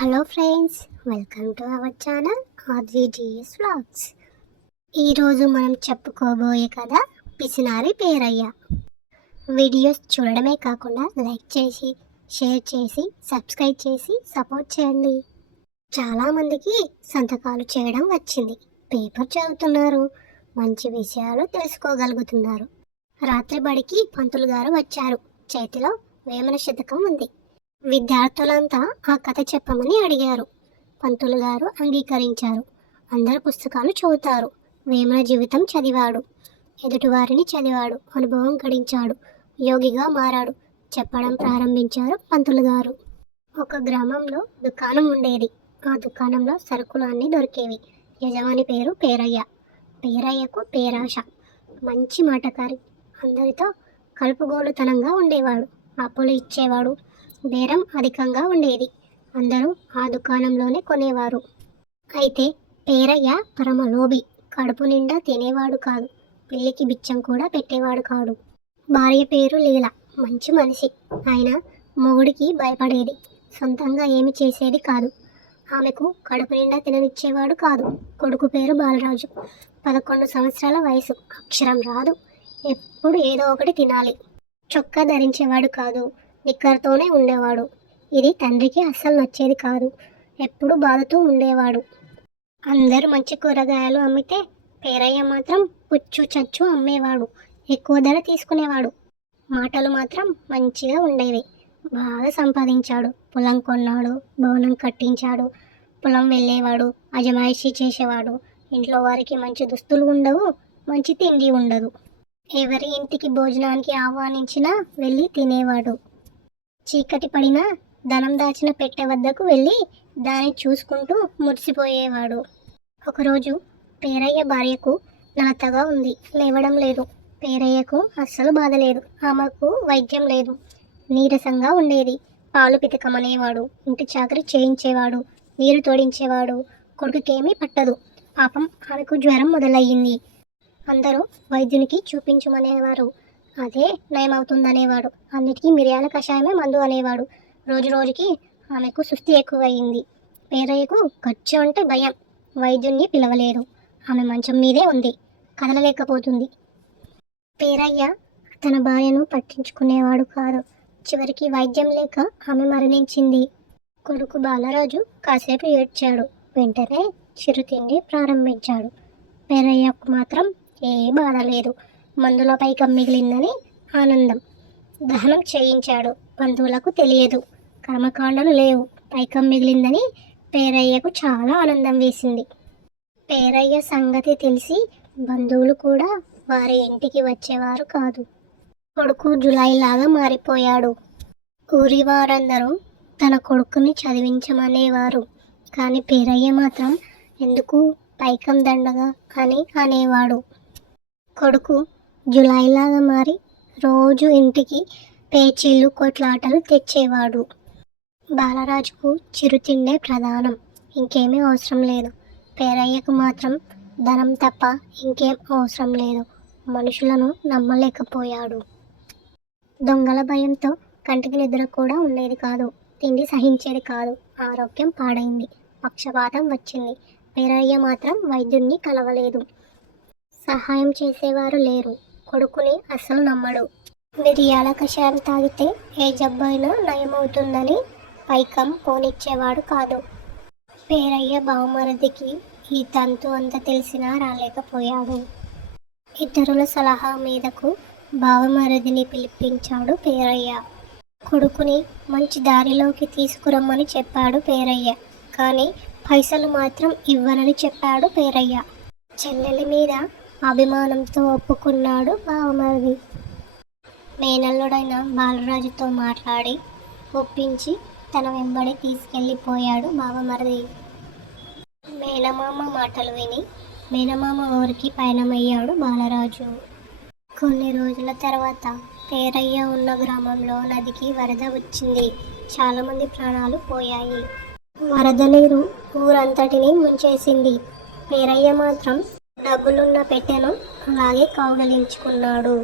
Hello friends, welcome to our channel RVGS vlogs. ఈరోజు మనం చెప్పుకోబోయే కథ పిసినారి పేరయ్య. వీడియోస్ చూడడమే కాకుండా లైక్ చేసి, షేర్ చేసి, సబ్స్క్రైబ్ చేసి సపోర్ట్ చేయండి. చాలామందికి సంతకాలు చేయడం వచ్చింది, పేపర్ చదువుతున్నారు, మంచి విషయాలు తెలుసుకోగలుగుతున్నారు. రాత్రి బడికి పంతులు గారు వచ్చారు. చేతిలో వేమన శతకం ఉంది. విద్యార్థులంతా ఆ కథ చెప్పమని అడిగారు. పంతులు గారు అంగీకరించారు. అందరు పుస్తకాలు చదువుతారు. వేమన జీవితం చదివాడు, ఎదుటివారిని చదివాడు, అనుభవం గడించాడు, యోగిగా మారాడు. చెప్పడం ప్రారంభించారు పంతులు గారు. ఒక గ్రామంలో దుకాణం ఉండేది. ఆ దుకాణంలో సరుకులు అన్నీ దొరికేవి. యజమాని పేరు పేరయ్య. పేరయ్యకు పేరాశ. మంచి మాటకారి. అందరితో కలుపుగోలుతనంగా ఉండేవాడు. అప్పులు ఇచ్చేవాడు. బేరం అధికంగా ఉండేది. అందరూ ఆ దుకాణంలోనే కొనేవారు. అయితే పేరయ్య పరమలోభి. కడుపు నిండా తినేవాడు కాదు, పెళ్లికి బిచ్చం కూడా పెట్టేవాడు కాడు. భార్య పేరు లీల. మంచి మనిషి. ఆయన మొగుడికి భయపడేది. సొంతంగా ఏమి చేసేది కాదు. ఆమెకు కడుపు నిండా తిననిచ్చేవాడు కాదు. కొడుకు పేరు బాలరాజు. 11 సంవత్సరాల వయసు. అక్షరం రాదు. ఎప్పుడు ఏదో ఒకటి తినాలి. చొక్కా ధరించేవాడు కాదు. నిక్కర్తోనే ఉండేవాడు. ఇది తండ్రికి అస్సలు నచ్చేది కాదు. ఎప్పుడు బాధతో ఉండేవాడు. అందరూ మంచి కూరగాయలు అమ్మితే పేరయ్య మాత్రం పుచ్చు చచ్చు అమ్మేవాడు. ఎక్కువ ధర తీసుకునేవాడు. మాటలు మాత్రం మంచిగా ఉండేవి. బాగా సంపాదించాడు. పొలం కొన్నాడు, భవనం కట్టించాడు. పొలం వెళ్ళేవాడు, అజమాయిషీ చేసేవాడు. ఇంట్లో వారికి మంచి దుస్తులు ఉండవు, మంచి తిండి ఉండదు. ఎవరి ఇంటికి భోజనానికి ఆహ్వానించినా వెళ్ళి తినేవాడు. చీకటి పడినా ధనం దాచిన పెట్టె వద్దకు వెళ్ళి దాన్ని చూసుకుంటూ మురిసిపోయేవాడు. ఒకరోజు పేరయ్య భార్యకు నలతగా ఉంది, లేవడం లేదు. పేరయ్యకు అస్సలు బాధ లేదు. ఆమెకు వైద్యం లేదు. నీరసంగా ఉండేది. పాలు పితకమనేవాడు, ఇంటి చాకరీ చేయించేవాడు, నీరు తోడించేవాడు. కొడుకుకేమీ పట్టదు. పాపం ఆమెకు జ్వరం మొదలయ్యింది. అందరూ వైద్యునికి చూపించమనేవారు. అదే నయమవుతుందనేవాడు. అన్నిటికీ మిరియాల కషాయమే మందు అనేవాడు. రోజు రోజుకి ఆమెకు సుస్థి ఎక్కువయింది. పేరయ్యకు ఖర్చు అంటే భయం. వైద్యుణ్ణి పిలవలేదు. ఆమె మంచం మీదే ఉంది, కదలలేకపోతుంది. పేరయ్య తన భార్యను పట్టించుకునేవాడు కాదు. చివరికి వైద్యం లేక ఆమె మరణించింది. కొడుకు బాలరాజు కాసేపు ఏడ్చాడు. వెంటనే చిరుతిండి ప్రారంభించాడు. పేరయ్యకు మాత్రం ఏ బాధ లేదు. మందుల పైకం మిగిలిందని ఆనందం. దహనం చేయించాడు. బంధువులకు తెలియదు. కర్మకాండలు లేవు. పైకం మిగిలిందని పేరయ్యకు చాలా ఆనందం వేసింది. పేరయ్య సంగతి తెలిసి బంధువులు కూడా వారి ఇంటికి వచ్చేవారు కాదు. కొడుకు జులైలాగా మారిపోయాడు. ఊరి వారందరూ తన కొడుకుని చదివించమనేవారు. కానీ పేరయ్య మాత్రం ఎందుకు పైకం దండగా అని అనేవాడు. కొడుకు జులైలాగా మారి రోజు ఇంటికి పేచీలు కొట్లాటలు తెచ్చేవాడు. బాలరాజుకు చిరుతిండే ప్రధానం. ఇంకేమీ అవసరం లేదు. పేరయ్యకు మాత్రం ధనం తప్ప ఇంకేం అవసరం లేదు. మనుషులను నమ్మలేకపోయాడు. దొంగల భయంతో కంటికి నిద్ర కూడా ఉండేది కాదు. తిండి సహించేది కాదు. ఆరోగ్యం పాడైంది. పక్షపాతం వచ్చింది. పేరయ్య మాత్రం వైద్యుణ్ణి కలవలేదు. సహాయం చేసేవారు లేరు. కొడుకుని అస్సలు నమ్మడు. మిరియాల కషాయం తాగితే ఏ జబ్బైనా నయమవుతుందని పైకం పోనిచ్చేవాడు కాదు. పేరయ్య బావమరిదికి ఈ తంతు అంత తెలిసినా రాలేకపోయాడు. ఇతరుల సలహా మీదకు బావమరిదిని పిలిపించాడు పేరయ్య. కొడుకుని మంచి దారిలోకి తీసుకురమ్మని చెప్పాడు పేరయ్య. కానీ పైసలు మాత్రం ఇవ్వనని చెప్పాడు పేరయ్య. చెల్లెలి మీద అభిమానంతో ఒప్పుకున్నాడు బావమరిది. మేనల్లుడైన బాలరాజుతో మాట్లాడి ఒప్పించి తన వెంబడి తీసుకెళ్ళిపోయాడు బావమరిది. మేనమామ మాటలు విని మేనమామ ఊరికి పయనమయ్యాడు బాలరాజు. కొన్ని రోజుల తర్వాత పేరయ్య ఉన్న గ్రామంలో నదికి వరద వచ్చింది. చాలామంది ప్రాణాలు పోయాయి. వరద నీరు ఊరంతటిని ముంచేసింది. పేరయ్య మాత్రం డబ్బులున్న పెట్టెను అలాగే కౌగిలించుకున్నాడు.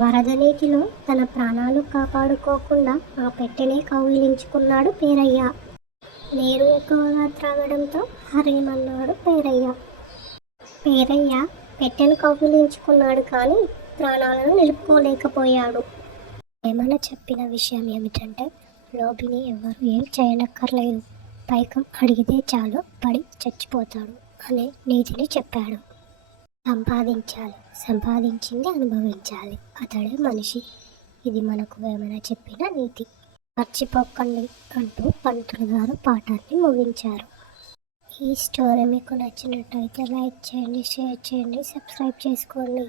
వరద నీటిలో తన ప్రాణాలు కాపాడుకోకుండా ఆ పెట్టెనే కౌగిలించుకున్నాడు పేరయ్య. నీరు ఎక్కువగా త్రాగడంతో హరేమన్నాడు పేరయ్య. పేరయ్య పెట్టెను కౌగిలించుకున్నాడు కానీ ప్రాణాలను నిలుపుకోలేకపోయాడు. ఏమన్నా చెప్పిన విషయం ఏమిటంటే లోబిని ఎవరు ఏం చేయనక్కర్లేదు, పైకం అడిగితే చాలు పడి చచ్చిపోతాడు అనే నీతిని చెప్పాడు. సంపాదించాలి, సంపాదించింది అనుభవించాలి, అతడే మనిషి. ఇది మనకు ఏమైనా చెప్పిన నీతి. మర్చిపోకండి అంటూ పంతులు గారు పాఠాన్ని ముగించారు. ఈ స్టోరీ మీకు నచ్చినట్టయితే లైక్ చేయండి, షేర్ చేయండి, సబ్స్క్రైబ్ చేసుకోండి.